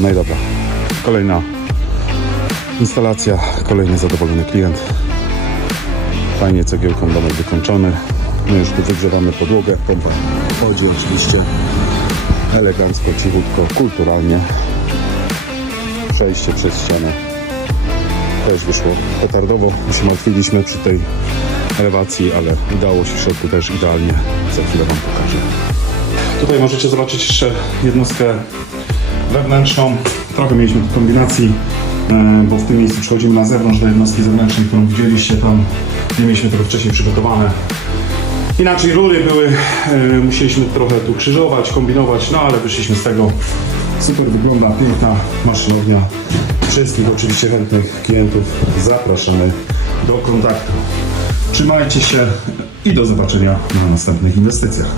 No i dobra. Kolejna instalacja, kolejny zadowolony klient. Fajnie cegiełką domek wykończony. My już tu wygrzewamy podłogę. Pompa chodzi oczywiście elegancko, cichutko, kulturalnie. Przejście przez ścianę też wyszło petardowo. Się martwiliśmy przy tej elewacji, ale udało się w środku też idealnie. Za chwilę Wam pokażę. Tutaj możecie zobaczyć jeszcze jednostkę wewnętrzną. Trochę mieliśmy kombinacji, e, bo w tym miejscu przechodzimy na zewnątrz do jednostki zewnętrznej, którą widzieliście tam. Nie mieliśmy tego wcześniej przygotowane. Inaczej rury były, e, musieliśmy trochę tu krzyżować, kombinować, no ale wyszliśmy z tego. Super wygląda, piękna maszynownia. Wszystkich oczywiście chętnych klientów zapraszamy do kontaktu. Trzymajcie się i do zobaczenia na następnych inwestycjach.